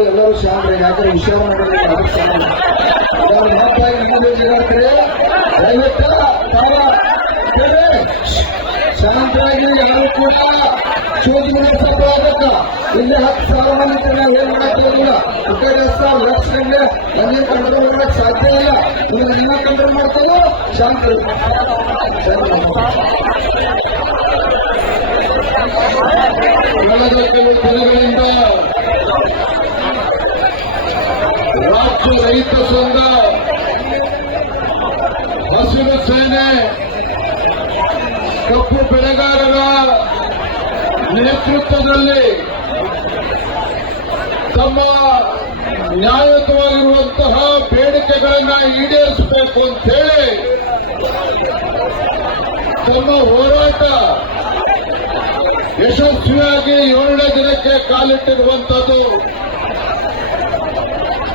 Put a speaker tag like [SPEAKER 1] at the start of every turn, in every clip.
[SPEAKER 1] ಎಲ್ಲರೂ ಶಾಂತ ಯಾಕಂದ್ರೆ ವಿಷಯ ಮಾಡಿದ್ರೆ ಅದು ಶಾಂತ. ನಾನು ಮಾತಾಡಿ ನಿಮ್ಮದು ಹೇಳ್ತಾರೆ, ದಯವಿಟ್ಟು ತಾವ ಕೇಳಿ, ಶಾಂತರಾಗಿ ಯಾರು ಕೂಡ ಚೋದನೆ ಸಫಲ ಆಗಕ್ಕ ಇಲ್ಲಿ ಹತ್ತು ಸಾವಿರ ಮಂದಿ ಇದ್ರೆ ನಾವು ಏನ್ ಮಾಡಕ್ಕಾಗಿಲ್ಲ ಉಪಯೋಗಿಸ್ತಾ ಲಕ್ಷಕ್ಕೆ ನನಗೆ ಕಂಟ್ರೋಲ್ ಮಾಡಕ್ ಸಾಧ್ಯ ಇಲ್ಲ. ನಿಮ್ಗೆ ನಿಮ್ಮ ಕಂಟ್ರೋಲ್ ಮಾಡ್ಕೊಂಡು ಶಾಂತ ಇರಿ. ಕಳೆದ ಕೆಲವು ದಿನಗಳಿಂದ ರಾಜ್ಯ ರೈತ ಸಂಘ, ಹಸಿರು ಸೇನೆ, ಕಪ್ಪು ಬೆಳೆಗಾರರ ನೇತೃತ್ವದಲ್ಲಿ ತಮ್ಮ ನ್ಯಾಯಯುತವಾಗಿರುವಂತಹ ಬೇಡಿಕೆಗಳನ್ನ ಈಡೇರಿಸಬೇಕು ಅಂತ ಹೇಳಿ ತಮ್ಮ ಹೋರಾಟ ಯಶಸ್ವಿಯಾಗಿ ಏಳನೇ ದಿನಕ್ಕೆ ಕಾಲಿಟ್ಟಿರುವಂತದ್ದು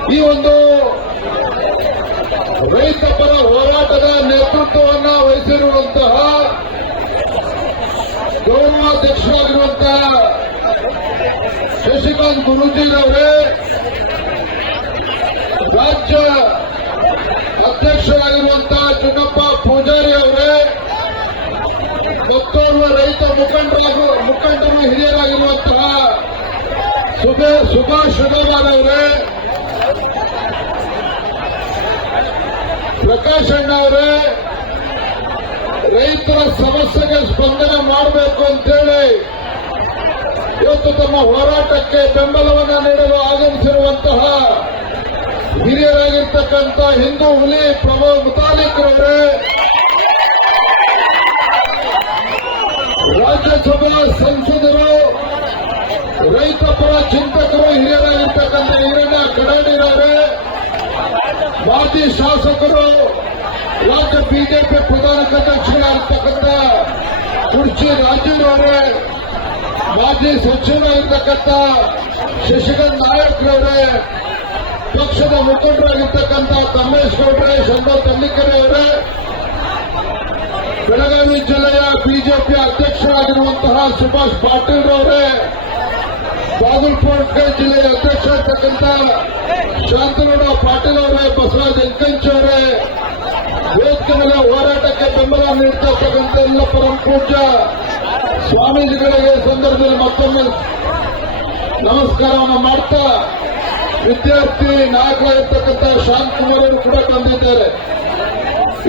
[SPEAKER 1] ಈ ಒಂದು ರೈತ ಪರ ಹೋರಾಟದ ನೇತೃತ್ವವನ್ನು ವಹಿಸಿರುವಂತಹ ಗೌರವಾಧ್ಯಕ್ಷರಾಗಿರುವಂತಹ ಶಶಿಕಾಂತ್ ಗುರೂಜಿರವರೇ ರಾಜ್ಯ ಅಧ್ಯಕ್ಷರಾಗಿರುವಂತಹ ಚುನ್ನಪ್ಪ ಪೂಜಾರಿ ಅವರೇ, ಮತ್ತೋರ್ವ ರೈತ ಮುಖಂಡರಾಗ, ಮುಖಂಡರು ಹಿರಿಯರಾಗಿರುವಂತಹ ಸುಭಾಷ್ ಶುಭವಾನ್ ಅವರೇ ಪ್ರಕಾಶ್ ಅಣ್ಣ ಅವರೇ, ರೈತರ ಸಮಸ್ಯೆಗೆ ಸ್ಪಂದನೆ ಮಾಡಬೇಕು ಅಂತೇಳಿ ಇವತ್ತು ತಮ್ಮ ಹೋರಾಟಕ್ಕೆ ಬೆಂಬಲವನ್ನು ನೀಡಲು ಆಗಮಿಸಿರುವಂತಹ ಹಿರಿಯರಾಗಿರ್ತಕ್ಕಂಥ ಹಿಂದೂ ಹುಲಿ ಪ್ರಭಾವ ಮುತಾಲಿಕ್ರವರೇ ರಾಜ್ಯಸಭಾ ಸಂಸದರು, ರೈತ ಪರ ಚಿಂತಕರು, ಹಿರಿಯರಾಗಿರ್ತಕ್ಕಂಥ ಹಿರಣ್ಯ ಕಡಾಡಿರವರೇ ಮಾಜಿ ಶಾಸಕರು ರಾಜ್ಯ ಬಿಜೆಪಿ ಪ್ರಧಾನ ಕಾರ್ಯದರ್ಶಿಯಾಗಿರ್ತಕ್ಕಂಥ ಕುರ್ಚಿ ರಾಜೀವ್ರವರೇ ಮಾಜಿ ಸಚಿವರಾಗಿರ್ತಕ್ಕಂಥ ಶಶಿಕಾಂತ್ ನಾಯಕ್ರವರೇ ಪಕ್ಷದ ಮುಖಂಡರಾಗಿರ್ತಕ್ಕಂಥ ತಮ್ಮೇಶ್ ಗೌಡ್ರೆ ಶಂಕರ್ ತಲ್ಲಿಕೆರೆ ಅವರೇ ಬೆಳಗಾವಿ ಜಿಲ್ಲೆಯ ಬಿಜೆಪಿ ಅಧ್ಯಕ್ಷರಾಗಿರುವಂತಹ ಸುಭಾಷ್ ಪಾಟೀಲ್ ರವರೇ ಬಾಗಲಕೋಟೆ ಜಿಲ್ಲೆಯ ಅಧ್ಯಕ್ಷರಾಗಿರ್ತಕ್ಕಂಥ ಶಾಂತನಗೌಡ ಪಾಟೀಲ್ ಅವರೇ, ಬಸವರಾಜ್ ಎಂಕಂಚ್ ಅವರೇ ವೇದಿಕೆ ಹೋರಾಟಕ್ಕೆ ಬೆಂಬಲ ನೀಡ್ತಕ್ಕಂಥ ಎಲ್ಲ ಪರಂ ಪೂಜ್ಯ ಸ್ವಾಮೀಜಿಗಳಿಗೆ ಸಂದರ್ಭದಲ್ಲಿ ಮತ್ತೊಮ್ಮೆ ನಮಸ್ಕಾರವನ್ನು ಮಾಡ್ತಾ ವಿದ್ಯಾರ್ಥಿ ನಾಯಕರಾಗಿರ್ತಕ್ಕಂಥ ಶಾಂತಕುಮಾರ್ ಅವರು ಕೂಡ ತಂದಿದ್ದಾರೆ.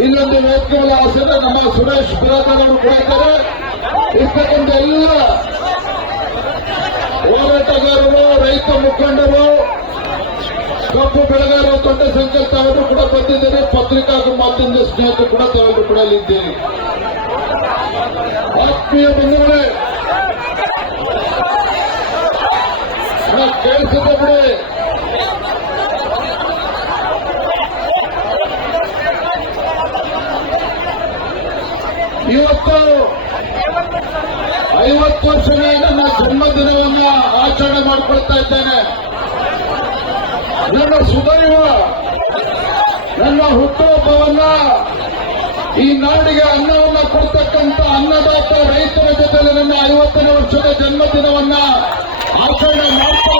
[SPEAKER 1] ಇಲ್ಲೊಂದು ವೇದಿಕೆ ಮೇಲೆ ಆಸರೆ ನಮ್ಮ ಸುರೇಶ್ ಬಿರಾದರ್ ಅವರು ಕೂಡ ಇದ್ದಾರೆ. ಇರ್ತಕ್ಕಂಥ ಎಲ್ಲ ಹೋರಾಟಗಾರರು ರೈತ ಮುಖಂಡರು ಕಬ್ಬು ಬೆಳೆಗಾರರು ದೊಡ್ಡ ಸಂಖ್ಯೆ ತಾವೆಲ್ಲರೂ ಕೂಡ ಬಂದಿದ್ದಾರೆ ಪತ್ರಿಕಾ ಮಾಧ್ಯಮದ ಸ್ನೇಹಿತರು ಕೂಡ ತಾವೆಲ್ಲರೂ ಕೂಡ ಇಲ್ಲಿದ್ದೀರಿ ಆತ್ಮೀಯ ಬಂಧುಗಳೇ ಕೇಳಿಸಿದ ಬಿಡಿ ಇವತ್ತು ಐವತ್ತು ವರ್ಷನೇ ನನ್ನ ಜನ್ಮದಿನವನ್ನ ಆಚರಣೆ ಮಾಡಿಕೊಳ್ತಾ ಇದ್ದೇನೆ. ನನ್ನ ಸುದೈವ, ನನ್ನ ಹುಟ್ಟುಹಬ್ಬವನ್ನ ಈ ನಾಡಿಗೆ ಅನ್ನವನ್ನ ಕೊಡ್ತಕ್ಕಂಥ ಅನ್ನದಾತ ರೈತರ ಜೊತೆ ನನ್ನ ಐವತ್ತನೇ ವರ್ಷದ ಜನ್ಮದಿನವನ್ನ ಆಚರಣೆ ಮಾಡ್ತಾ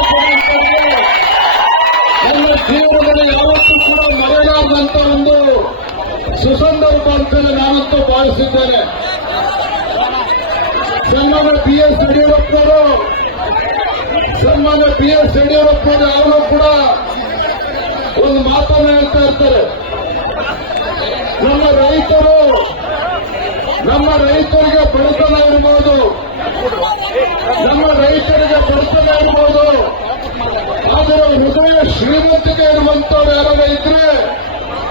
[SPEAKER 1] ನನ್ನ ಜೀವನದಲ್ಲಿ ಯಾವತ್ತೂ ಕೂಡ ಅಂತ ಒಂದು ಸುಸಂದರ್ಭ ಅಂತೇಳಿ ನಾನಂತೂ ಭಾವಿಸಿದ್ದೇನೆ. ಸನ್ಮಾನ್ಯ ಬಿ ಎಸ್ ಯಡಿಯೂರಪ್ಪನವರು ಸನ್ಮಾನ ಬಿ ಎಸ್ ಯಡಿಯೂರಪ್ಪನವರು ಅವರು ಕೂಡ ಒಂದು ಮಾತನ್ನು ಹೇಳ್ತಾ ಇರ್ತಾರೆ. ನಮ್ಮ ರೈತರು, ನಮ್ಮ ರೈತರಿಗೆ ಬಡತನ ಇರಬಹುದು ನಮ್ಮ ರೈತರಿಗೆ ಬಡತನ ಇರಬಹುದು ಆದರೆ ಹೃದಯ ಶ್ರೀಮಂತಿಕೆ ಇರುವಂತವ್ರು ಯಾರಾದ್ರೆ ಇದ್ರೆ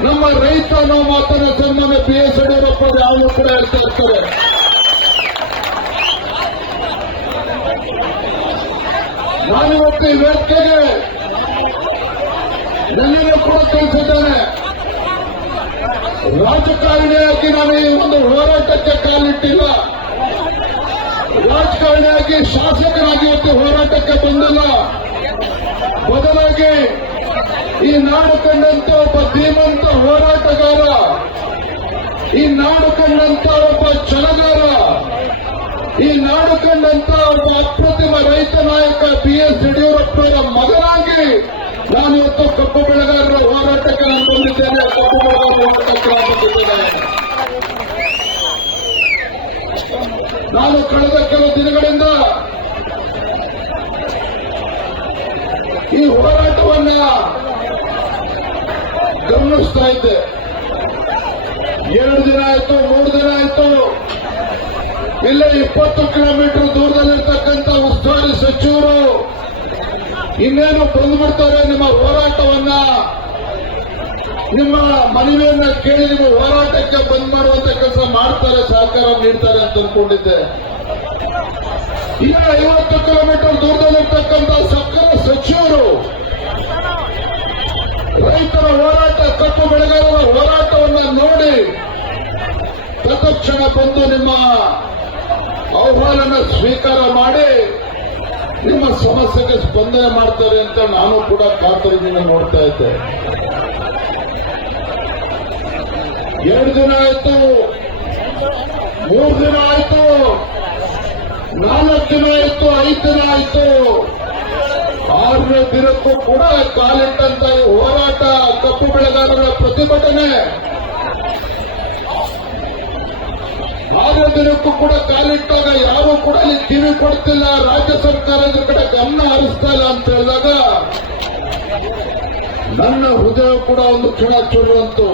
[SPEAKER 1] ನಮ್ಮ ರೈತ ಅನ್ನೋ ಮಾತನ್ನ ಸನ್ಮಾನ ಬಿ ಎಸ್ ಯಡಿಯೂರಪ್ಪ ಯಾವಾಗಲೂ ಕೂಡ ಹೇಳ್ತಾ ಇರ್ತಾರೆ. ನಾನಿವತ್ತು ವೇದಿಕೆಗೆ ಎಲ್ಲರೂ ಕೂಡ ಕಳಿಸಿದ್ದಾನೆ ರಾಜಕಾರಣಿಯಾಗಿ ನಾನು ಈ ಒಂದು ಹೋರಾಟಕ್ಕೆ ಕಾಲಿಟ್ಟಿಲ್ಲ. ರಾಜಕಾರಣಿಯಾಗಿ ಶಾಸಕರಾಗಿ ಇವತ್ತು ಹೋರಾಟಕ್ಕೆ ಬಂದಿಲ್ಲ. ಬದಲಾಗಿ ಈ ನಾಡು ಕಂಡಂತ ಒಬ್ಬ ಧೀಮಂತ ಹೋರಾಟಗಾರ, ಈ ನಾಡು ಕಂಡಂತ ಒಬ್ಬ ಛಲಗಾರ ಈ ನಾಡು ಕಂಡಂತ ಒಬ್ಬ ಅಪ್ರತಿಮ ರೈತ ನಾಯಕ ಬಿ ಎಸ್ ಯಡಿಯೂರಪ್ಪರ ಮಗನಾಗಿ ನಾನು ಇವತ್ತು ಕಬ್ಬು ಬೆಳೆಗಾರರ ಹೋರಾಟಕ್ಕೆ ನಾನು ಬಂದಿದ್ದೇನೆ. ಕಬ್ಬು ಬೆಳೆಗಾರರ ಹೋರಾಟಕ್ಕೆ ನಾನು ಬಂದಿದ್ದೇನೆ. ನಾನು ಕಳೆದ ಕೆಲವು ದಿನಗಳಿಂದ ಈ ಹೋರಾಟವನ್ನ ಗಮನಿಸ್ತಾ ಇದ್ದೆ. ಎರಡು ದಿನ ಆಯ್ತು, ಮೂರು ದಿನ ಆಯ್ತು. ಇಲ್ಲೇ ಇಪ್ಪತ್ತು ಕಿಲೋಮೀಟರ್ ದೂರದಲ್ಲಿರ್ತಕ್ಕಂಥ ಉಸ್ತುವಾರಿ ಸಚಿವರು ಇನ್ನೇನು ಬಂದ್ಬಿಡ್ತಾರೆ ನಿಮ್ಮ ಹೋರಾಟವನ್ನ? ನಿಮ್ಮ ಮನವಿಯನ್ನ ಕೇಳಿ ನಿಮ್ಮ ಹೋರಾಟಕ್ಕೆ ಬಂದ್ ಮಾಡುವಂತ ಕೆಲಸ ಮಾಡ್ತಾರೆ, ಸಹಕಾರ ನೀಡ್ತಾರೆ ಅಂತ ಅಂದ್ಕೊಂಡಿದ್ದೆ. ಈಗ ಐವತ್ತು ಕಿಲೋಮೀಟರ್ ದೂರದಲ್ಲಿರ್ತಕ್ಕಂಥ ಸಕ್ಕರೆ ಸಚಿವರು ರೈತರ ಹೋರಾಟ, ಕಪ್ಪು ಬೆಳೆಗಾರರ ಹೋರಾಟವನ್ನ ನೋಡಿ ತತ್ಕ್ಷಣ ಬಂದು ನಿಮ್ಮ ಆಹ್ವಾನ ಸ್ವೀಕಾರ ಮಾಡಿ ನಿಮ್ಮ ಸಮಸ್ಯೆಗೆ ಸ್ಪಂದನೆ ಮಾಡ್ತಾರೆ ಅಂತ ನಾನು ಕೂಡ ಕಾತರದಿಂದ ನೋಡ್ತಾ ಇದ್ದೆ. ಎರಡು ದಿನ ಆಯ್ತು. ಮೂರು ದಿನ ಆಯ್ತು. ನಾಲ್ಕು ದಿನ ಆಯ್ತು. ಐದು ದಿನ ಆಯ್ತು. ಆರನೇ ದಿನಕ್ಕೂ ಕೂಡ ಕಾಲಿಟ್ಟಂತ ಹೋರಾಟ ಕಪ್ಪು ಬೆಳೆಗಾರರ ಪ್ರತಿಭಟನೆ. ದಿನಕ್ಕೂ ಕೂಡ ಕಾಲಿಟ್ಟಾಗ ಯಾರು ಕೂಡ ಅಲ್ಲಿ ಕಿವಿ ಕೊಡ್ತಿಲ್ಲ. ರಾಜ್ಯ ಸರ್ಕಾರ ಇದ್ರ ಕಡೆ ಗಮನ ಹರಿಸ್ತಾ ಇಲ್ಲ ಅಂತ ಹೇಳಿದಾಗ ನನ್ನ ಹೃದಯ ಕೂಡ ಒಂದು ಕ್ಷಣ ಚುರುವಂತು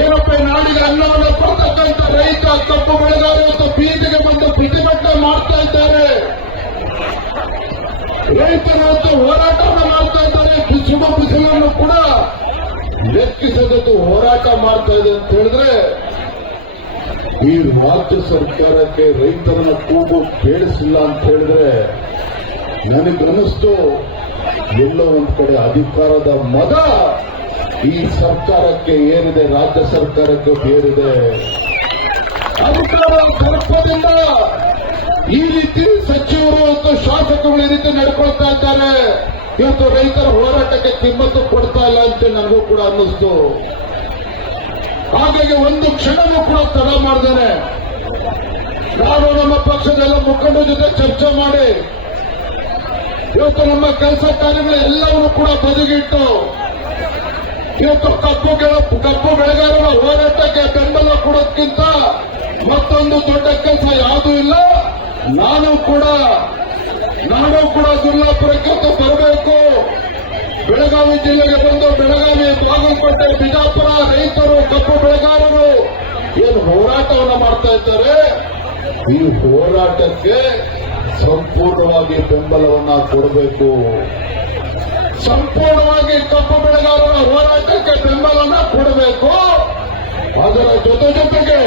[SPEAKER 1] ಏನಪ್ಪ ನಾಡಿಗೆ ಅನ್ನವನ್ನು ಕೊಡ್ತಕ್ಕಂಥ ರೈತ ಕಪ್ಪು ಬೆಳೆದಾರೆ ಮತ್ತು ಬೀದಿಗೆ ಬಂದು ಪ್ರತಿಭಟನೆ ಮಾಡ್ತಾ ಇದ್ದಾರೆ. ರೈತರು ಮತ್ತು ಹೋರಾಟವನ್ನು ಮಾಡ್ತಾ ಇದ್ದಾರೆ. ಬಿಸಿಲು ಬಿಸಿಲನ್ನು ಕೂಡ ಲೆಕ್ಕಿಸದದ್ದು ಹೋರಾಟ ಮಾಡ್ತಾ ಇದೆ ಅಂತ ಹೇಳಿದ್ರೆ ಈ ರಾಜ್ಯ ಸರ್ಕಾರಕ್ಕೆ ರೈತರನ್ನ ಕೂಗು ಕೇಳಿಸಿಲ್ಲ ಅಂತ ಹೇಳಿದ್ರೆ ನನಗನ್ನಿಸ್ತು ಎಲ್ಲೋ ಒಂದ್ ಕಡೆ ಅಧಿಕಾರದ ಮದ ಈ ಸರ್ಕಾರಕ್ಕೆ ಏನಿದೆ, ರಾಜ್ಯ ಸರ್ಕಾರಕ್ಕೆ ಬೇರಿದೆ. ಅಧಿಕಾರ ಸರ್ಪದಿಂದ ಈ ರೀತಿ ಸಚಿವರು ಮತ್ತು ಶಾಸಕರು ಈ ರೀತಿ ನಡ್ಕೊಳ್ತಾ ಇದ್ದಾರೆ. ಇವತ್ತು ರೈತರ ಹೋರಾಟಕ್ಕೆ ಕಿಮ್ಮತ್ತು ಕೊಡ್ತಾ ಇಲ್ಲ ಅಂತ ನನಗೂ ಕೂಡ ಅನ್ನಿಸ್ತು. ಹಾಗಾಗಿ ಒಂದು ಕ್ಷಣವೂ ಕೂಡ ತಡ ಮಾಡ್ದೇನೆ. ನಾನು ನಮ್ಮ ಪಕ್ಷದ ಎಲ್ಲ ಮುಖಂಡರ ಜೊತೆ ಚರ್ಚೆ ಮಾಡಿ, ಇವತ್ತು ನಮ್ಮ ಕೆಲಸ ಕಾರ್ಯಗಳು ಎಲ್ಲವನ್ನೂ ಕೂಡ ಬದಿಗಿಟ್ಟು ಇವತ್ತು ಕಪ್ಪು ಕಪ್ಪು ಬೆಳೆಗಾರರ ಹೋರಾಟಕ್ಕೆ ಬೆಂಬಲ ಕೊಡೋದಕ್ಕಿಂತ ಮತ್ತೊಂದು ದೊಡ್ಡ ಕೆಲಸ ಯಾವುದೂ ಇಲ್ಲ. ನಾನು ಕೂಡ ನಾನು ಕೂಡ ದುರ್ಲಾಪುರಕ್ಕೆ ಬರಬೇಕು. ಬೆಳಗಾವಿ ಜಿಲ್ಲೆಗೆ ಬಂದು ಬೆಳಗಾವಿ ಬಾಗಲಕೋಟೆ, ಬಿಜಾಪುರ ರೈತರು ಕಪ್ಪು ಬೆಳೆಗಾರರು ಏನು ಹೋರಾಟವನ್ನು ಮಾಡ್ತಾ ಇದ್ದಾರೆ? ಈ ಹೋರಾಟಕ್ಕೆ ಸಂಪೂರ್ಣವಾಗಿ ಬೆಂಬಲವನ್ನ ಕೊಡಬೇಕು. ಸಂಪೂರ್ಣವಾಗಿ ಕಪ್ಪು ಬೆಳೆಗಾರರ ಹೋರಾಟಕ್ಕೆ ಬೆಂಬಲವನ್ನ ಕೊಡಬೇಕು. ಅದರ ಜೊತೆ ಜೊತೆಗೆ,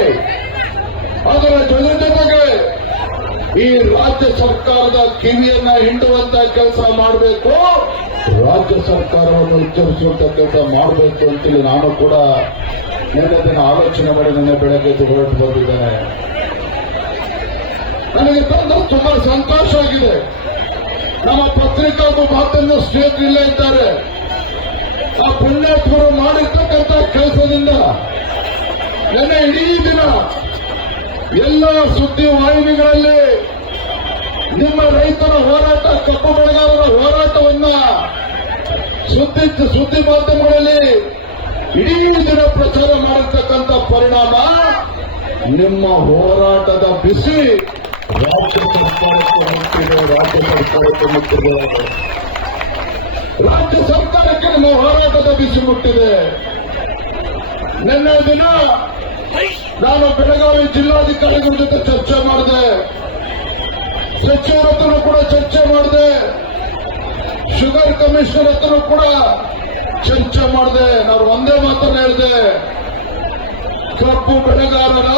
[SPEAKER 1] ಅದರ ಜೊತೆ ಜೊತೆಗೆ ಈ ರಾಜ್ಯ ಸರ್ಕಾರದ ಕಿವಿಯನ್ನ ಹಿಂಡುವಂತ ಕೆಲಸ ಮಾಡಬೇಕು. ರಾಜ್ಯ ಸರ್ಕಾರವನ್ನು ಎಚ್ಚರಿಸುವಂತ ಕೆಲಸ ಮಾಡಬೇಕು ಅಂತೇಳಿ ನಾನು ಕೂಡ ನಿನ್ನೆ ದಿನ ಆಲೋಚನೆ ಮಾಡಿ ನಿನ್ನೆ ಬೆಳಗ್ಗೆ ಹೊರಟು ಬಂದಿದ್ದೇನೆ. ನನಗೆ ತಂದ ತುಂಬಾ ಸಂತೋಷ ಆಗಿದೆ. ನಮ್ಮ ಪತ್ರಿಕಾಗೂ ಮಾತನ್ನು ಸ್ನೇಹಿತರಿಲ್ಲ ಇದ್ದಾರೆ. ಆ ಪುಣ್ಯಾತ್ಮರು ಮಾಡಿರ್ತಕ್ಕಂಥ ಕೆಲಸದಿಂದ ನಿನ್ನೆ ಇಡೀ ದಿನ ಎಲ್ಲ ಸುದ್ದಿ ವಾಹಿನಿಗಳಲ್ಲಿ ನಿಮ್ಮ ರೈತರ ಹೋರಾಟ ಕಪ್ಪು ಬೆಳೆಗಾರರ ಹೋರಾಟವನ್ನ ಸುದ್ದಿ ಸುದ್ದಿ ಮಾಧ್ಯಮಗಳಲ್ಲಿ ಇಡೀ ದಿನ ಪ್ರಚಾರ ಮಾಡಿರ್ತಕ್ಕಂಥ ಪರಿಣಾಮ ನಿಮ್ಮ ಹೋರಾಟದ ಬಿಸಿ ರಾಜ್ಯ ಸರ್ಕಾರಕ್ಕೆ ಮುಟ್ಟಿದೆ ರಾಜ್ಯ ಸರ್ಕಾರಕ್ಕೆ ಮುಟ್ಟಿದೆ. ರಾಜ್ಯ ಸರ್ಕಾರಕ್ಕೆ ನಿಮ್ಮ ಹೋರಾಟದ ಬಿಸಿ ಮುಟ್ಟಿದೆ. ನಿನ್ನೆ ದಿನ ನಾನು ಬೆಳಗಾವಿ ಜಿಲ್ಲಾಧಿಕಾರಿಗಳ ಜೊತೆ ಚರ್ಚೆ ಮಾಡಿದೆ. ಸಚಿವರ ಹತ್ರ ಕೂಡ ಚರ್ಚೆ ಮಾಡಿದೆ. ಶುಗರ್ ಕಮಿಷನರ್ ಹತ್ರ ಕೂಡ ಚರ್ಚೆ ಮಾಡಿದೆ. ನಾನು ಒಂದೇ ಮಾತ್ರ ಹೇಳಿದೆ. ಕಬ್ಬು ಬೆಳೆಗಾರರ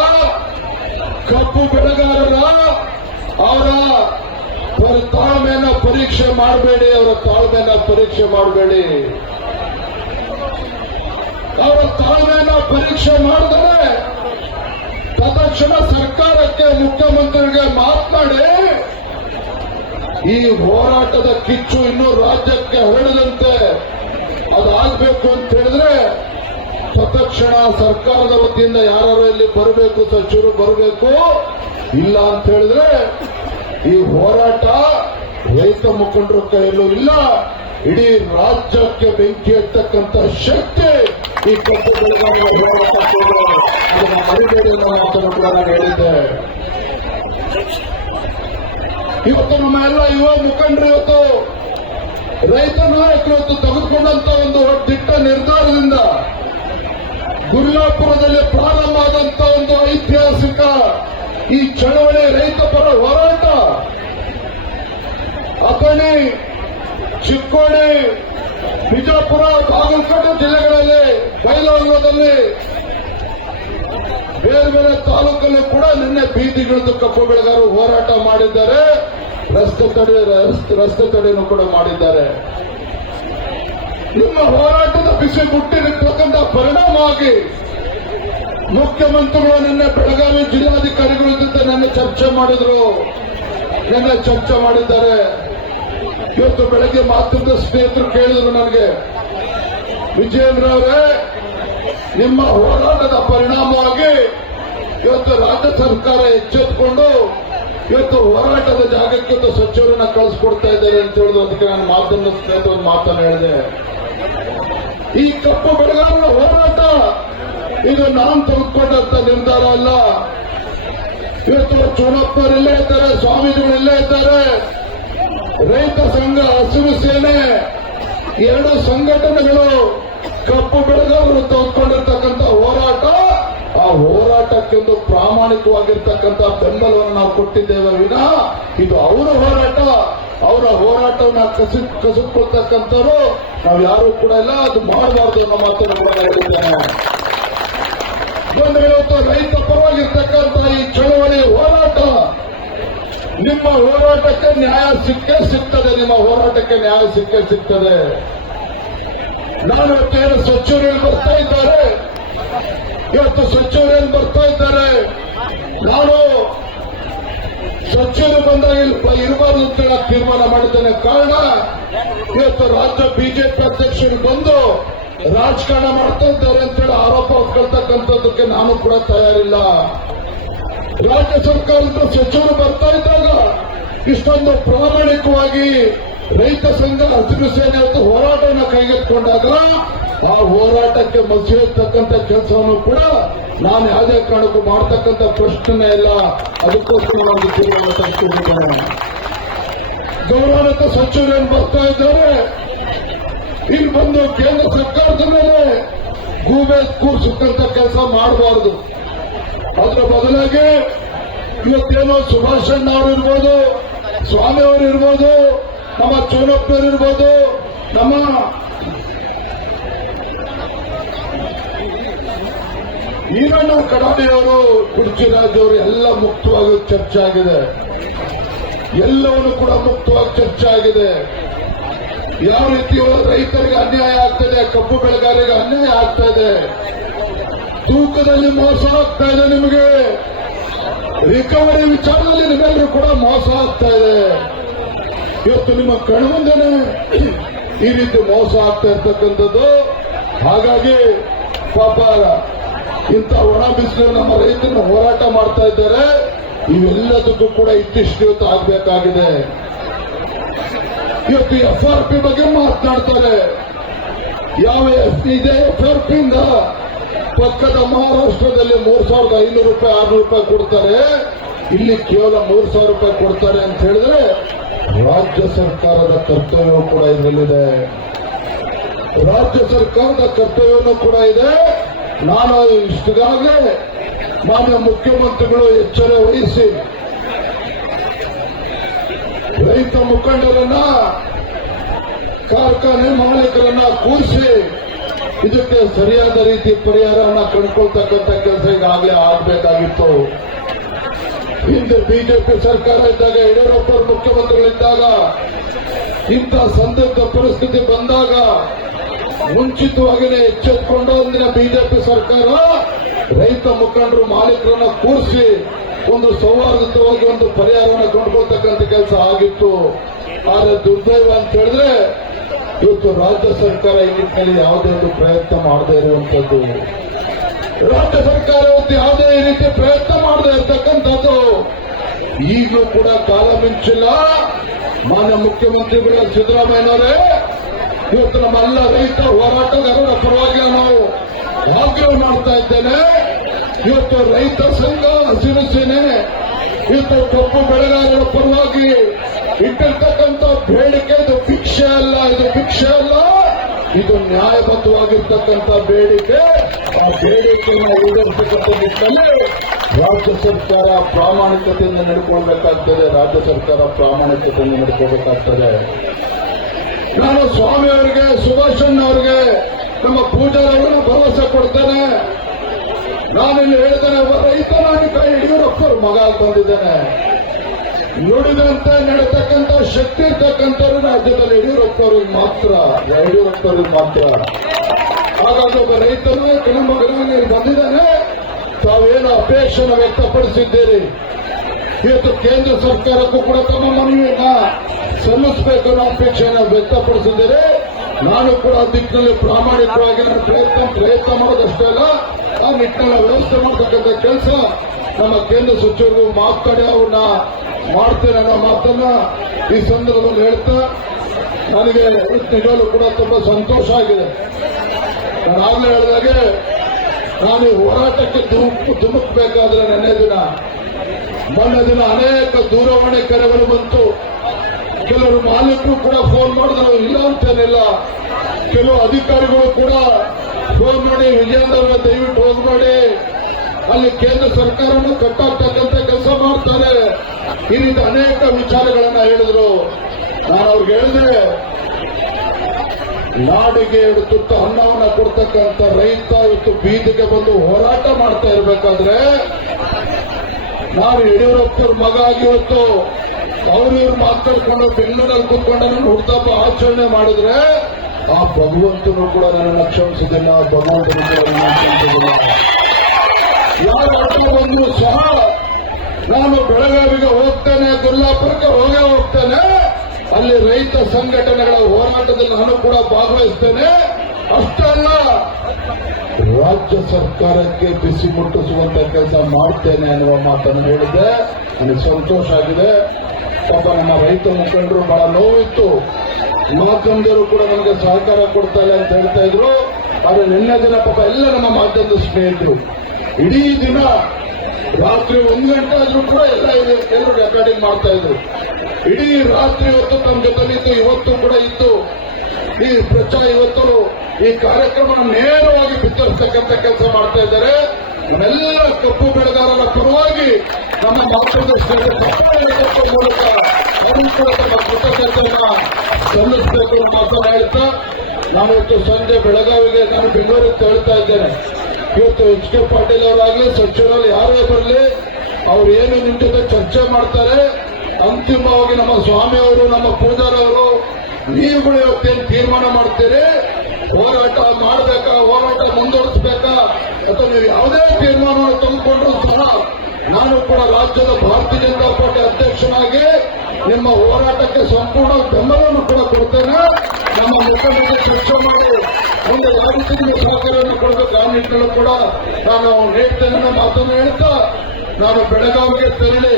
[SPEAKER 1] ಕಬ್ಬು ಬೆಳೆಗಾರರ, ಅವರ ತಾಳ್ಮೆಯನ್ನ ಪರೀಕ್ಷೆ ಮಾಡಬೇಡಿ, ಅವರ ತಾಳ್ಮೆಯನ್ನ ಪರೀಕ್ಷೆ ಮಾಡಬೇಡಿ. ತಾಳ್ಮೆಯನ್ನ ಪರೀಕ್ಷೆ ಮಾಡಿದರೆ ತತ್ಕ್ಷಣ ಸರ್ಕಾರಕ್ಕೆ ಮುಖ್ಯಮಂತ್ರಿಗೆ ಮಾತನಾಡಿ, ಈ ಹೋರಾಟದ ಕಿಚ್ಚು ಇನ್ನು ರಾಜ್ಯಕ್ಕೆ ಹರಡದಂತೆ ಅದಾಗಬೇಕು ಅಂತ ಹೇಳಿದ್ರೆ ತತ್ಕ್ಷಣ ಸರ್ಕಾರದ ವತಿಯಿಂದ ಯಾರು ಇಲ್ಲಿ ಬರಬೇಕು, ಸಚಿವರು ಬರಬೇಕು, ಇಲ್ಲ ಅಂತ ಹೇಳಿದ್ರೆ ಈ ಹೋರಾಟ ರೈತ ಮುಖಂಡರ ಕೈಯಲ್ಲೂ ಇಲ್ಲ, ಇಡೀ ರಾಜ್ಯಕ್ಕೆ ಬೆಂಕಿ ಎತ್ತಕ್ಕಂತ ಶಕ್ತಿ ಈ. ಮರಿಬೇಡಿ ಅನ್ನೋ ಮಾತನ್ನು ಕೂಡ ನಾನು ಹೇಳಿದ್ದೆ ಇವತ್ತು ನಮ್ಮ ಎಲ್ಲ ಯುವ ಮುಖಂಡರು ಇವತ್ತು ರೈತ ನಾಯಕರು ಇವತ್ತು ತೆಗೆದುಕೊಂಡಂತ ಒಂದು ದಿಟ್ಟ ನಿರ್ಧಾರದಿಂದ ಗುರುಲಾಪುರದಲ್ಲಿ ಪ್ರಾರಂಭ ಆದಂತ ಒಂದು ಐತಿಹಾಸಿಕ ಈ ಚಳವಳಿ ರೈತ ಪರ ಹೋರಾಟ ಅಥಣಿ ಚಿಕ್ಕೋಡಿ ಬಿಜಾಪುರ, ಬಾಗಲಕೋಟೆ ಜಿಲ್ಲೆಗಳಲ್ಲಿ ಬೈಲಾಂಗದಲ್ಲಿ ಬೇರೆ ಬೇರೆ ತಾಲೂಕಲ್ಲಿ ಕೂಡ ನಿನ್ನೆ ಬೀದಿಗಿಳಿದು ಕಪ್ಪು ಬೆಳೆಗಾರರು ಹೋರಾಟ ಮಾಡಿದ್ದಾರೆ. ರಸ್ತೆ ತಡೆ, ರಸ್ತೆ- ರಸ್ತೆ ತಡೆಯನ್ನು ಕೂಡ ಮಾಡಿದ್ದಾರೆ. ನಿಮ್ಮ ಹೋರಾಟದ ಬಿಸಿ ಮುಟ್ಟಿರತಕ್ಕಂಥ ಪರಿಣಾಮವಾಗಿ ಮುಖ್ಯಮಂತ್ರಿಗಳು ನಿನ್ನೆ ಬೆಳಗಾವಿ ಜಿಲ್ಲಾಧಿಕಾರಿಗಳ ಜೊತೆ ನಿನ್ನೆ ಚರ್ಚೆ ಮಾಡಿದ್ರು. ನಿನ್ನೆ ಚರ್ಚೆ ಮಾಡಿದ್ದಾರೆ. ಇವತ್ತು ಬೆಳಗ್ಗೆ ಮಾಧ್ಯಮದ ಸ್ನೇಹಿತರು ಕೇಳಿದ್ರು ನನಗೆ, ವಿಜಯೇಂದ್ರ ಅವರೇ, ನಿಮ್ಮ ಹೋರಾಟದ ಪರಿಣಾಮವಾಗಿ ಇವತ್ತು ರಾಜ್ಯ ಸರ್ಕಾರ ಎಚ್ಚೆತ್ತುಕೊಂಡು ಇವತ್ತು ಹೋರಾಟದ ಜಾಗಕ್ಕೆ ಸಚಿವರನ್ನ ಕಳಿಸ್ಕೊಡ್ತಾ ಇದ್ದಾರೆ ಅಂತ ಹೇಳಿದ್ರು. ಅದಕ್ಕೆ ನಾನು ಮಾತನ್ನು ಸ್ನೇಹಿತ ಒಂದು ಮಾತನ್ನು ಹೇಳಿದೆ. ಈ ಕಪ್ಪು ಬೆಳಗಾವಿನ ಹೋರಾಟ, ಇದು ನಾನು ತೆಗೆದುಕೊಂಡಂತ ನಿರ್ಧಾರ ಅಲ್ಲ. ಇವತ್ತು ಚೋಣಪ್ಪರು ಇಲ್ಲೇ ಇದ್ದಾರೆ, ಸ್ವಾಮೀಜಿಗಳು ಇಲ್ಲೇ ಇದ್ದಾರೆ. ಸಂಘ ಹಸಿರು ಸೇನೆ. ಎರಡು ಸಂಘಟನೆಗಳು ಕಪ್ಪು ಬೆಳೆದವರು ಹೋರಾಟ, ಆ ಹೋರಾಟಕ್ಕೆಂದು ಪ್ರಾಮಾಣಿಕವಾಗಿರ್ತಕ್ಕಂಥ ಬೆಂಬಲವನ್ನು ನಾವು ಕೊಟ್ಟಿದ್ದೇವೆ ವಿನ. ಇದು ಅವರ ಹೋರಾಟ. ಅವರ ಹೋರಾಟವನ್ನು ಕಸಿ ಕಸಿಕೊಳ್ತಕ್ಕಂಥವ್ರು ನಾವು ಯಾರು ಕೂಡ ಇಲ್ಲ. ಅದು ಮಾಡಬಾರ್ದು ಅನ್ನೋ ಮಾತನ್ನು ಕೂಡ ಹೇಳಿದ್ದೇನೆ. ಇವತ್ತು ರೈತ ಪರವಾಗಿರ್ತಕ್ಕಂಥ ಈ ಚಳವಳಿ ಹೋರಾಟ ನಿಮ್ಮ ಹೋರಾಟಕ್ಕೆ ನ್ಯಾಯ ಸಿಕ್ಕೇ ಸಿಗ್ತದೆ, ನಿಮ್ಮ ಹೋರಾಟಕ್ಕೆ ನ್ಯಾಯ ಸಿಕ್ಕೇ ಸಿಗ್ತದೆ. ನಾನು ಇವತ್ತೇನು ಸಚಿವರಲ್ಲಿ ಬರ್ತಾ ಇದ್ದಾರೆ. ಇವತ್ತು ಸಚಿವರು ಬರ್ತಾ ಇದ್ದಾರೆ. ನಾನು ಸಚಿವರು ಬಂದಾಗ ಇರಬಾರ್ದು ಅಂತ ಹೇಳಿ ತೀರ್ಮಾನ ಮಾಡಿದ್ದೇನೆ. ಕಾರಣ, ಇವತ್ತು ರಾಜ್ಯ ಬಿಜೆಪಿ ಅಧ್ಯಕ್ಷರು ಬಂದು ರಾಜಕಾರಣ ಮಾಡ್ತಾ ಇದ್ದಾರೆ ಅಂತೇಳಿ ಆರೋಪ ಹೊತ್ಕೊಳ್ತಕ್ಕಂಥದ್ದಕ್ಕೆ ನಾನು ಕೂಡ ತಯಾರಿಲ್ಲ. ರಾಜ್ಯ ಸರ್ಕಾರದ ಸಚಿವರು ಬರ್ತಾ ಇದ್ದಾಗ ಇಷ್ಟೊಂದು ಪ್ರಾಮಾಣಿಕವಾಗಿ ರೈತ ಸಂಘ ಹಸಿರು ಸೇನೆ ಅಂತ ಹೋರಾಟವನ್ನು ಕೈಗೆತ್ತಿಕೊಂಡಾಗ ಆ ಹೋರಾಟಕ್ಕೆ ಮಸಿಯತಕ್ಕಂಥ ಕೆಲಸವನ್ನು ಕೂಡ ನಾನು ಯಾವುದೇ ಕಾರಣಕ್ಕೂ ಮಾಡ್ತಕ್ಕಂಥ ಪ್ರಶ್ನೆ ಇಲ್ಲ. ಅದಕ್ಕೋಸ್ಕರ ಗೌರವಾನ್ವಿತ ಸಚಿವರು ಏನು ಬರ್ತಾ ಇದ್ದಾರೆ? ಇಲ್ಲಿ ಬಂದು ಕೇಂದ್ರ ಸರ್ಕಾರದ ಮೇಲೆ ಗೂಬೆ ಕೂರಿಸತಕ್ಕಂಥ ಕೆಲಸ ಮಾಡಬಾರದು. ಅದರ ಬದಲಾಗಿ ಇವತ್ತೇನೋ ಸುಭಾಷ್ ಚಂದ್ರ ಅವರು ಇರ್ಬೋದು, ಸ್ವಾಮಿ ಅವರು ಇರ್ಬೋದು, ನಮ್ಮ ಚೋನಪ್ಪನವರು ಇರ್ಬೋದು, ನಮ್ಮ ಈರಣ್ಣ ಕಡಾಡಿಯವರು ಕುರ್ಚಿರಾಜವರು ಎಲ್ಲ ಮುಕ್ತವಾಗಿ ಚರ್ಚೆ ಆಗಿದೆ. ಎಲ್ಲವನ್ನು ಕೂಡ ಮುಕ್ತವಾಗಿ ಚರ್ಚೆ ಆಗಿದೆ. ಯಾವ ರೀತಿಯ ರೈತರಿಗೆ ಅನ್ಯಾಯ ಆಗ್ತದೆ ಕಬ್ಬು ಬೆಳೆಗಾರರಿಗೆ ಅನ್ಯಾಯ ಆಗ್ತಾ ಇದೆ ತೂಕದಲ್ಲಿ ಮೋಸ ಆಗ್ತಾ ಇದೆ ನಿಮಗೆ. ರಿಕವರಿ ವಿಚಾರದಲ್ಲಿ ನಿಮ್ಮೆಲ್ಲರೂ ಕೂಡ ಮೋಸ ಆಗ್ತಾ ಇದೆ. ಇವತ್ತು ನಿಮ್ಮ ಕಣ್ಮುಂದೆನೆ ಈ ರೀತಿ ಮೋಸ ಆಗ್ತಾ ಇರ್ತಕ್ಕಂಥದ್ದು. ಹಾಗಾಗಿ ಪಾಪ ಇಂಥ ಒಣ ಬಿಸಿಲು ನಮ್ಮ ರೈತರನ್ನು ಹೋರಾಟ ಮಾಡ್ತಾ ಇದ್ದಾರೆ. ಇವೆಲ್ಲದಕ್ಕೂ ಕೂಡ ಇವತ್ತು ಆಗಬೇಕಾಗಿದೆ. ಇವತ್ತು ಎಫ್ ಆರ್ ಪಿ ಬಗ್ಗೆ ಮಾತನಾಡ್ತಾರೆ. ಯಾವ ಎಫ್ ಇದೆ? ಎಫ್ ಆರ್ ಪಿ ಇಂದ ಪಕ್ಕದ ಮಹಾರಾಷ್ಟ್ರದಲ್ಲಿ ಮೂರ್ ಸಾವಿರದ ಐನೂರು ರೂಪಾಯಿ, ಆರ್ನೂರು ರೂಪಾಯಿ ಕೊಡ್ತಾರೆ. ಇಲ್ಲಿ ಕೇವಲ ಮೂರ್ ಸಾವಿರ ರೂಪಾಯಿ ಕೊಡ್ತಾರೆ ಅಂತ ಹೇಳಿದ್ರೆ ರಾಜ್ಯ ಸರ್ಕಾರದ ಕರ್ತವ್ಯ ಕೂಡ ಇದರಲ್ಲಿದೆ. ರಾಜ್ಯ ಸರ್ಕಾರದ ಕರ್ತವ್ಯವೂ ಕೂಡ ಇದೆ. ನಾನು ಇಷ್ಟಗಾಗಲೇ ಮಾನ್ಯ ಮುಖ್ಯಮಂತ್ರಿಗಳು ಎಚ್ಚರ ವಹಿಸಿ ರೈತ ಮುಖಂಡರನ್ನ, ಕಾರ್ಖಾನೆ ಮಾಲೀಕರನ್ನ ಕೂರಿಸಿ ಇದಕ್ಕೆ ಸರಿಯಾದ ರೀತಿ ಪರಿಹಾರವನ್ನು ಕಂಡುಕೊಳ್ತಕ್ಕಂಥ ಕೆಲಸ ಈಗಾಗಲೇ ಆಗಬೇಕಾಗಿತ್ತು. ಹಿಂದೆ ಬಿಜೆಪಿ ಸರ್ಕಾರ ಇದ್ದಾಗ ಯಡಿಯೂರಪ್ಪ ಮುಖ್ಯಮಂತ್ರಿಗಳಿದ್ದಾಗ, ಇಂಥ ಸಂದಿಗ್ಧ ಪರಿಸ್ಥಿತಿ ಬಂದಾಗ ಮುಂಚಿತವಾಗಿಯೇ ಎಚ್ಚೆತ್ಕೊಂಡು ಒಂದಿನ ಬಿಜೆಪಿ ಸರ್ಕಾರ ರೈತ ಮುಖಂಡರು, ಮಾಲೀಕರನ್ನ ಕೂರಿಸಿ ಒಂದು ಸೌಹಾರ್ದಿತವಾಗಿ ಒಂದು ಪರಿಹಾರವನ್ನು ಕಂಡುಕೊಳ್ತಕ್ಕಂಥ ಕೆಲಸ ಆಗಿತ್ತು. ಆದರೆ ದುರ್ದೈವ ಅಂತ ಹೇಳಿದ್ರೆ ಇವತ್ತು ರಾಜ್ಯ ಸರ್ಕಾರ ಈ ನಿಟ್ಟಿನಲ್ಲಿ ಯಾವುದೇ ಒಂದು ಪ್ರಯತ್ನ ಮಾಡದೇ ಇರುವಂತದ್ದು ರಾಜ್ಯ ಸರ್ಕಾರ ಯಾವುದೇ ರೀತಿ ಪ್ರಯತ್ನ ಮಾಡದೇ ಇರ್ತಕ್ಕಂಥದ್ದು. ಈಗಲೂ ಕೂಡ ಕಾಲ ಮಿಂಚಿಲ್ಲ. ಮಾನ್ಯ ಮುಖ್ಯಮಂತ್ರಿಗಳ ಸಿದ್ದರಾಮಯ್ಯನವರೇ, ಇವತ್ತು ನಮ್ಮೆಲ್ಲ ರೈತ ಹೋರಾಟಗಾರರ ಪರವಾಗಿ ನಾವು ಆಗ್ರಹ ಮಾಡ್ತಾ ಇದ್ದೇನೆ. ಇವತ್ತು ರೈತ ಸಂಘ ಹಸಿರು ಸೇನೆ ಇವತ್ತು ಕಪ್ಪು ಬೆಳೆಗಾರರ ಪರವಾಗಿ ಇಟ್ಟಿರ್ತಕ್ಕಂಥ ಬೇಡಿಕೆ ಇದು ಭಿಕ್ಷೆ ಅಲ್ಲ, ಇದು ಭಿಕ್ಷೆ ಅಲ್ಲ. ಇದು ನ್ಯಾಯಬದ್ಧವಾಗಿರ್ತಕ್ಕಂಥ ಬೇಡಿಕೆ. ಆ ಬೇಡಿಕೆಯನ್ನು ಈಡೇರಿಸತಕ್ಕಂಥ ರಾಜ್ಯ ಸರ್ಕಾರ ಪ್ರಾಮಾಣಿಕತೆಯಿಂದ ನಡ್ಕೊಳ್ಬೇಕಾಗ್ತದೆ, ರಾಜ್ಯ ಸರ್ಕಾರ ಪ್ರಾಮಾಣಿಕತೆಯಿಂದ ನಡ್ಕೋಬೇಕಾಗ್ತದೆ ನಾನು ಸ್ವಾಮಿ ಅವರಿಗೆ, ಸುಭಾಷ್ ಅವರಿಗೆ, ನಮ್ಮ ಪೂಜಾರವರನ್ನು ಭರವಸೆ ಕೊಡ್ತೇನೆ. ನಾನಿಲ್ಲಿ ಹೇಳ್ತೇನೆ, ಒಬ್ಬ ರೈತನಾಗಿ ಯಡಿಯೂರಪ್ಪರ ಮಗ ಹಾಕೊಂಡಿದ್ದೇನೆ ನುಡಿದಂತೆ ನಡತಕ್ಕಂಥ ಶಕ್ತಿ ಇರ್ತಕ್ಕಂಥವ್ರು ರಾಜ್ಯದಲ್ಲಿ ಯಡಿಯೂರಪ್ಪರು ಮಾತ್ರ ಯಡಿಯೂರಪ್ಪರು ಮಾತ್ರ. ಹಾಗಾಗಿ ಒಬ್ಬ ರೈತರು ಕೆಲ ಮಗನಾಗಿ ಬಂದಿದ್ದಾನೆ. ತಾವೇನು ಅಪೇಕ್ಷೆನ ವ್ಯಕ್ತಪಡಿಸಿದ್ದೀರಿ? ಇವತ್ತು ಕೇಂದ್ರ ಸರ್ಕಾರಕ್ಕೂ ಕೂಡ ತಮ್ಮ ಮನವಿಯನ್ನ ಸಲ್ಲಿಸಬೇಕು ಅನ್ನೋ ಅಪೇಕ್ಷೆಯನ್ನು ವ್ಯಕ್ತಪಡಿಸಿದ್ದೀರಿ. ನಾನು ಕೂಡ ಆ ದಿಕ್ಕಿನಲ್ಲಿ ಪ್ರಾಮಾಣಿಕವಾಗಿ ಪ್ರಯತ್ನ ಪ್ರಯತ್ನ ಮಾಡೋದಷ್ಟೇ ಅಲ್ಲ, ಆ ನಿಟ್ಟಿನಲ್ಲಿ ವ್ಯವಸ್ಥೆ ಮಾಡತಕ್ಕಂಥ ಕೆಲಸ ನಮ್ಮ ಕೇಂದ್ರ ಸಚಿವರು ಮಾತಾಡಿ ಅವ್ರನ್ನ ಮಾಡ್ತೇನೆ ಅನ್ನೋ ಮಾತನ್ನ ಈ ಸಂದರ್ಭದಲ್ಲಿ ಹೇಳ್ತಾ ನನಗೆ ನಿಜವಾಗ್ಲೂ ಕೂಡ ತುಂಬಾ ಸಂತೋಷ ಆಗಿದೆ. ನಾನು ಆಗ್ಲೇ ಹೇಳಿದಾಗೆ ನಾನು ಹೋರಾಟಕ್ಕೆ ಧುಮುಕ್, ಧುಮುಕ್ಬೇಕಾದ್ರೆ ನೆನ್ನೆ ದಿನ, ಮೊನ್ನೆ ದಿನ ಅನೇಕ ದೂರವಾಣಿ ಕರೆಗಳು ಬಂತು. ಕೆಲವರು ಮಾಲೀಕರು ಕೂಡ ಫೋನ್ ಮಾಡಿದ್ರು, ಇಲ್ಲ ಅಂತೇನಿಲ್ಲ. ಕೆಲವು ಅಧಿಕಾರಿಗಳು ಕೂಡ ಫೋನ್ ಮಾಡಿ ಅವ್ರೆ ದಯವಿಟ್ಟು ಹೋಗ್ಬೇಡಿ. ಅಲ್ಲಿ ಕೇಂದ್ರ ಸರ್ಕಾರವನ್ನು ಕಟ್ಟಾಗ್ತಕ್ಕಂಥ ಕೆಲಸ ಮಾಡ್ತಾರೆ. ಈ ರೀತಿ ಅನೇಕ ವಿಚಾರಗಳನ್ನ ಹೇಳಿದ್ರು. ನಾನು ಅವ್ರಿಗೆ ಹೇಳಿದೆ ನಾಡಿಗೆ ತುತ್ತು ಅನ್ನವನ್ನ ಕೊಡ್ತಕ್ಕಂಥ ರೈತ ಇವತ್ತು ಬೀದಿಗೆ ಬಂದು ಹೋರಾಟ ಮಾಡ್ತಾ ಇರಬೇಕಾದ್ರೆ, ನಾನು ಯಡಿಯೂರಪ್ಪರ ಮಗ ಆಗಿ ಇವತ್ತು ಅವ್ರು ಮಾತಾಡ್ಕೊಂಡು ಬೆಂಗಳೂರಲ್ಲಿ ಕೂತ್ಕೊಂಡು ನನ್ನ ಹುಡ್ತಪ್ಪ ಆಚರಣೆ ಮಾಡಿದ್ರೆ, ಆ ಭಗವಂತನು ಕೂಡ ನನ್ನನ್ನು ಕ್ಷಮಿಸಿದಿಲ್ಲ ಭಗವಂತನು ಕೂಡ ಯಾರು ಸಹ ನಾನು ಬೆಳಗಾವಿಗೆ ಹೋಗ್ತೇನೆ ಗುಲ್ಲಾಪುರಕ್ಕೆ ಹೋಗೇ ಹೋಗ್ತೇನೆ. ಅಲ್ಲಿ ರೈತ ಸಂಘಟನೆಗಳ ಹೋರಾಟದಲ್ಲಿ ನಾನು ಕೂಡ ಭಾಗವಹಿಸ್ತೇನೆ. ಅಷ್ಟೇ ಅಲ್ಲ, ರಾಜ್ಯ ಸರ್ಕಾರಕ್ಕೆ ಬಿಸಿ ಮುಟ್ಟಿಸುವಂತ ಕೆಲಸ ಮಾಡ್ತೇನೆ ಅನ್ನುವ ಮಾತನ್ನು ಹೇಳಿದೆ. ನನಗೆ ಸಂತೋಷ ಆಗಿದೆ. ಪಾಪ ನಮ್ಮ ರೈತ ಮುಖಂಡರು ಬಹಳ ನೋವಿತ್ತು. ಮಾಧ್ಯಮದವರು ಕೂಡ ನನಗೆ ಸಹಕಾರ ಕೊಡ್ತಾ ಇಲ್ಲ ಅಂತ ಹೇಳ್ತಾ ಇದ್ರು. ಆದರೆ ನಿನ್ನೆ ದಿನ ಪಾಪ ಎಲ್ಲ ನಮ್ಮ ಮಾಧ್ಯಮದ ಸ್ನೇಹಿತರು ಇಡೀ ದಿನ ರಾತ್ರಿ ಒಂದು ಗಂಟೆ ಆದ್ರೂ ಕೂಡ ಎಲ್ಲ ಎಲ್ಲರೂ ರೆಕಾರ್ಡಿಂಗ್ ಮಾಡ್ತಾ ಇದ್ರು. ಇಡೀ ರಾತ್ರಿ ಹೊತ್ತು ತಮ್ಮ ಜೊತೆಲಿತ್ತು ಇವತ್ತು ಕೂಡ ಇತ್ತು. ಈ ಪ್ರಚಾರ ಇವತ್ತು ಈ ಕಾರ್ಯಕ್ರಮ ನೇರವಾಗಿ ಬಿತ್ತರಿಸ್ತಕ್ಕಂಥ ಕೆಲಸ ಮಾಡ್ತಾ ಇದ್ದಾರೆ. ನಮ್ಮೆಲ್ಲ ಕಪ್ಪು ಬೆಳೆಗಾರರ ಪರವಾಗಿ ನಮ್ಮ ಮಾಧ್ಯಮದ ಸ್ನೇಹಿತರ ಮೂಲಕ ಕೃತಜ್ಞತೆಯನ್ನ ಸಲ್ಲಿಸಬೇಕು ಮಾತನಾಡುತ್ತಾ ಇವತ್ತು ಸಂಜೆ ಬೆಳಗಾವಿಗೆ ನಾನು ಬೆಂಗಳೂರಿಗೆ ತೆರಳ್ತಾ ಇದ್ದೇನೆ. ಇವತ್ತು ಎಚ್ ಕೆ ಪಾಟೀಲ್ ಅವರಾಗ್ಲಿ ಸಚಿವರಲ್ಲಿ ಯಾರೇ ಬರಲಿ, ಅವ್ರು ಏನು ಜೊತೆ ಚರ್ಚೆ ಮಾಡ್ತಾರೆ. ಅಂತಿಮವಾಗಿ ನಮ್ಮ ಸ್ವಾಮಿ ಅವರು, ನಮ್ಮ ಪೂಜಾರವರು ನೀವುಗಳು ಇವತ್ತೇನು ತೀರ್ಮಾನ ಮಾಡ್ತೀರಿ? ಹೋರಾಟ ಮಾಡಬೇಕಾ, ಹೋರಾಟ ಮುಂದುವರಿಸಬೇಕಾ? ಅಥವಾ ನೀವು ಯಾವುದೇ ತೀರ್ಮಾನವನ್ನು ತಂದುಕೊಂಡ್ರು ಸಹ ನಾನು ಕೂಡ ರಾಜ್ಯದ ಭಾರತೀಯ ಜನತಾ ಪಾರ್ಟಿ ಅಧ್ಯಕ್ಷನಾಗಿ ನಿಮ್ಮ ಹೋರಾಟಕ್ಕೆ ಸಂಪೂರ್ಣ ಬೆಂಬಲವನ್ನು ಕೂಡ ಕೊಡ್ತೇನೆ. ನಮ್ಮ ಮುಖಂಡರಿಗೆ ಚರ್ಚೆ ಮಾಡಿ ಮುಂದೆ ಯಾವ ರೀತಿ ಸಹಕಾರವನ್ನು ಕೊಡಬೇಕು ಆ ನಿಟ್ಟಿನಲ್ಲೂ ಕೂಡ ನಾನು ನೀಡ್ತೇನೆ ಅನ್ನೋ ಮಾತನ್ನು ಹೇಳ್ತಾ ನಾನು ಬೆಳಗಾವಿಗೆ ತೆರಳಿ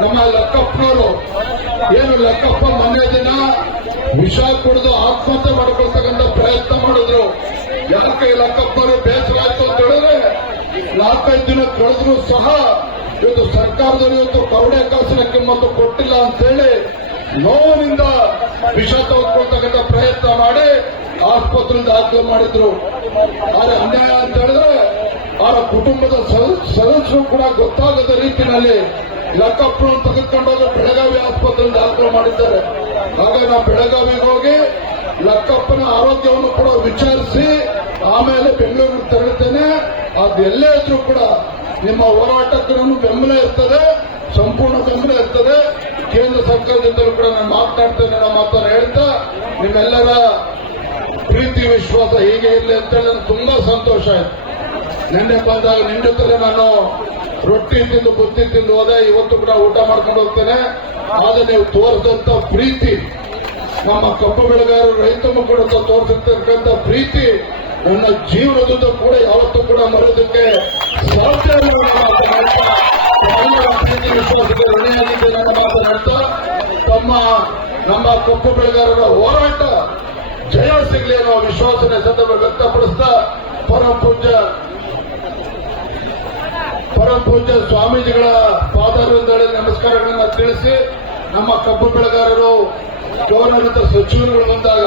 [SPEAKER 1] ನಮ್ಮ ಲಕ್ಕಪ್ಪನವರು, ಏನು ಲಕ್ಕಪ್ಪ ಮೊನ್ನೆ ದಿನ ವಿಷ ಕುಡಿದು ಆತ್ಮಹತ್ಯೆ ಮಾಡಿಕೊಳ್ತಕ್ಕಂಥ ಪ್ರಯತ್ನ ಮಾಡಿದ್ರು. ಯಾಕೆ ಲಕ್ಕಪ್ಪನವರು ಬೇಸರ ಆಯ್ತು ಅಂತ ಹೇಳಿದ್ರೆ ನಾಲ್ಕೈದು ದಿನ ಕಳೆದ್ರು ಸಹ ಇವತ್ತು ಸರ್ಕಾರದವರು ಇವತ್ತು ಕವಡೆ ಕಾಸಿನ ಕಿಮ್ಮತ್ತು ಕೊಟ್ಟಿಲ್ಲ ಅಂತ ಹೇಳಿ ನೋವಿನಿಂದ ವಿಷ ತೆಗೆದುಕೊಳ್ತಕ್ಕಂಥ ಪ್ರಯತ್ನ ಮಾಡಿ ಆಸ್ಪತ್ರೆ ದಾಖಲು ಮಾಡಿದ್ರು. ಆದ್ರೆ ಅನ್ಯಾಯ ಅಂತ ಹೇಳಿದ್ರೆ ಅವರ ಕುಟುಂಬದ ಸದ- ಸದಸ್ಯರು ಕೂಡ ಗೊತ್ತಾಗದ ರೀತಿಯಲ್ಲಿ ಲಕ್ಕಪ್ಪನ ತೆಗೆದುಕೊಂಡೋಗಿ ಬೆಳಗಾವಿ ಆಸ್ಪತ್ರೆ ದಾಖಲು ಮಾಡಿದ್ದಾರೆ. ಹಾಗಾಗಿ ನಾವು ಬೆಳಗಾವಿಗೆ ಹೋಗಿ ಲಕ್ಕಪ್ಪನ ಆರೋಗ್ಯವನ್ನು ಕೂಡ ವಿಚಾರಿಸಿ ಆಮೇಲೆ ಬೆಂಗಳೂರಿಗೆ ತೆರಳುತ್ತೇನೆ. ಅದೆಲ್ಲೇ ಇದ್ರೂ ಕೂಡ ನಿಮ್ಮ ಹೋರಾಟಕ್ಕೆ ಬೆಂಬಲ ಇರ್ತದೆ, ಸಂಪೂರ್ಣ ಬೆಂಬಲ ಇರ್ತದೆ. ಕೇಂದ್ರ ಸರ್ಕಾರದಿಂದಲೂ ಕೂಡ ನಾನು ಮಾತನಾಡ್ತೇನೆ ಅನ್ನೋ ಮಾತನ್ನು ಹೇಳ್ತಾ, ನಿಮ್ಮೆಲ್ಲರ ಪ್ರೀತಿ, ವಿಶ್ವಾಸ ಹೀಗೆ ಇರಲಿ ಅಂತೇಳಿ ನನಗೆ ತುಂಬಾ ಸಂತೋಷ ಆಯ್ತು. ನಿನ್ನೆ ಬಂದಾಗ ನಿನ್ನೆ ಜೊತೆ ನಾನು ರೊಟ್ಟಿ ತಿಂದು, ಬುತ್ತಿ ತಿಂದು ಹೋದೆ. ಇವತ್ತು ಕೂಡ ಊಟ ಮಾಡ್ಕೊಂಡು ಹೋಗ್ತೇನೆ. ಆದ್ರೆ ನೀವು ತೋರಿಸಿದಂತ ಪ್ರೀತಿ, ನಮ್ಮ ಕಬ್ಬು ಬೆಳೆಗಾರರು ರೈತ ಮುಖಂಡ ತೋರಿಸಿರ್ತಕ್ಕಂಥ ಪ್ರೀತಿ ನನ್ನ ಜೀವನದುದ್ದ ಕೂಡ ಯಾವತ್ತೂ ಕೂಡ ಮರೆಯೋದಕ್ಕೆ ಸಾಧ್ಯ ಮಾತನ್ನ ತಮ್ಮ ನಮ್ಮ ಕಬ್ಬು ಬೆಳೆಗಾರರ ಹೋರಾಟ ಜಯ ಸಿಗಲಿ ಅನ್ನೋ ವಿಶ್ವಾಸನ ಸಂದರ್ಭ ವ್ಯಕ್ತಪಡಿಸ್ತಾ ಪರಮ ಪೂಜ್ಯ ಪರಮ ಪೂಜ್ಯ ಸ್ವಾಮೀಜಿಗಳ ಪಾದಾರವಿಂದಳೆ ನಮಸ್ಕಾರಗಳನ್ನ ತಿಳಿಸಿ ನಮ್ಮ ಕಬ್ಬು ಬೆಳೆಗಾರರು ಗೌರವಂತ ಸಚಿವರುಗಳು ಬಂದಾಗ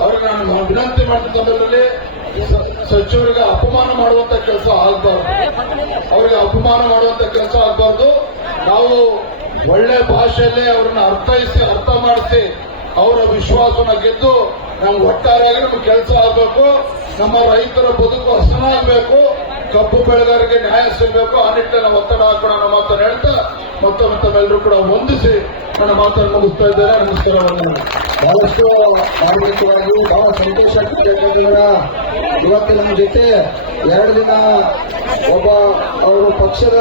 [SPEAKER 1] ಅವ್ರಿಗೆ ನಾನು ವಿನಂತಿ ಮಾಡಿದ ಸಂದರ್ಭದಲ್ಲಿ ಸಚಿವರಿಗೆ ಅಪಮಾನ ಮಾಡುವಂತ ಕೆಲಸ ಆಗ್ಬಾರ್ದು. ಅವರಿಗೆ ಅಪಮಾನ ಮಾಡುವಂತ ಕೆಲಸ ಆಗ್ಬಾರ್ದು. ನಾವು ಒಳ್ಳೆ ಭಾಷೆಯಲ್ಲೇ ಅವ್ರನ್ನ ಅರ್ಥೈಸಿ, ಅರ್ಥ ಮಾಡಿಸಿ ಅವರ ವಿಶ್ವಾಸನ ಗೆದ್ದು ನಮ್ಗೆ ಒಟ್ಟಾರೆಯಾಗಿ ನಮ್ಗೆ ಕೆಲಸ ಆಗಬೇಕು. ನಮ್ಮ ರೈತರ ಬದುಕು ಹಸನಾಗಬೇಕು. ಕಬ್ಬು ಬೆಳೆಗಾರರಿಗೆ ನ್ಯಾಯ ಸಿಗಬೇಕು. ಆ ನಿಟ್ಟಿನಲ್ಲಿ ನಾವು ಒತ್ತಡ ಹಾಕೋಣ ಮಾತನ್ನು ಹೇಳ್ತಾ ಮತ್ತೊಮ್ಮೆ ತಮ್ಮೆಲ್ಲರೂ ಕೂಡ ಹೊಂದಿಸಿ ನನ್ನ ಮಾತನ್ನು ಮುಗಿಸ್ತಾ ಇದ್ದೇನೆ ನಮಸ್ಕಾರ ವಂದನೆಗಳು.
[SPEAKER 2] ಬಹಳಷ್ಟು ಬಹಳ ಸಂತೋಷ ಇವತ್ತು ನಮ್ಮ ಜೊತೆ ಎರಡು ದಿನ ಒಬ್ಬ ಅವರು ಪಕ್ಷದ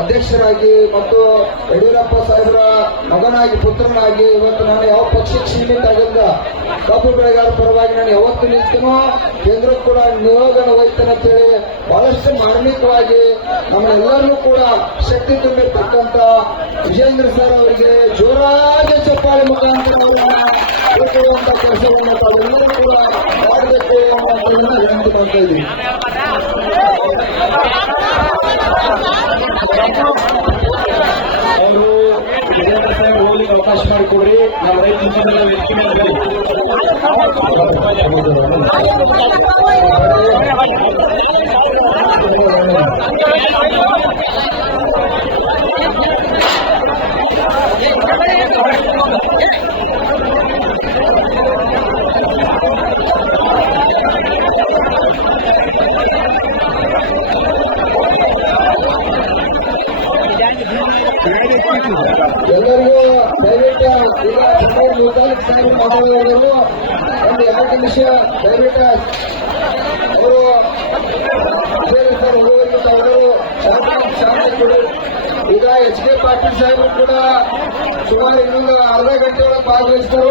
[SPEAKER 2] ಅಧ್ಯಕ್ಷರಾಗಿ ಮತ್ತು ಯಡಿಯೂರಪ್ಪ ಸಾಹೇಬರ ಮಗನಾಗಿ, ಪುತ್ರನಾಗಿ ಇವತ್ತು ನಾನು ಯಾವ ಪಕ್ಷಕ್ಕೆ ಸೀಮಿತ ಆಗಿಲ್ಲ. ಕಬ್ಬು ಬೆಳೆಗಾರ ಪರವಾಗಿ ನಾನು ಯಾವತ್ತು ನಿಲ್ತೀನೋ. ಕೇಂದ್ರಕ್ಕೆ ಕೂಡ ನಿಯೋಗನ ವಹಿತನ ಅಂತೇಳಿ ಬಹಳಷ್ಟು ಮಾರ್ಮಿಕವಾಗಿ ನಮ್ಮೆಲ್ಲರೂ ಕೂಡ ಶಕ್ತಿ ತುಂಬಿರ್ತಕ್ಕಂಥ ವಿಜೇಂದ್ರ ಸರ್ ಅವರಿಗೆ ಜೋರಾಗಿ ಚಪ್ಪಾಳೆ ಮುಖಾಂತರ ಕೆಲಸವನ್ನು ತಾವೆಲ್ಲರೂ ಕೂಡ ಮಾಡಬೇಕು ಅನ್ನುವಂಥದ್ದನ್ನ ವಿನಂತಿ ಮಾಡ್ತಾ ಇದ್ದೀನಿ
[SPEAKER 3] ಅವರು ವಿಜೇಂದ್ರ ಸಾಹೇಬ್ ಹೋಗ್ಲಿಕ್ಕೆ ಅವಕಾಶ ಮಾಡಿಕೊಡ್ರಿ ನಮ್ಮ ರೈತ ಮುಖಂಡರ
[SPEAKER 2] ಎಲ್ಲರಿಗೂ ದಯವಿಟ್ಟು ಈಗ ಸಮಯ ಮುತಾಲಿಕ್ ಸಾಹೇಬ್ ಮಹಾರಾಜರು ಒಂದು ಎರಡು ನಿಮಿಷ ದಯವಿಟ್ಟು ಅವರು ವಿಜೇಂದ್ರ ಸರ್ ಹೋಗೋದಕ್ಕೆ ತಾವೆಲ್ಲರೂ ಶಾಂತಿ ಶಾಂತಿ ಕೊಡಿ ಈಗ ಎಚ್ ಕೆ ಪಾಟೀಲ್ ಸಾಹೇಬರು ಕೂಡ ಸುಮಾರು ಇನ್ನೊಂದು ಅರ್ಧ ಗಂಟೆ ಒಳಗೆ ಭಾಗವಹಿಸ್ತಾರೆ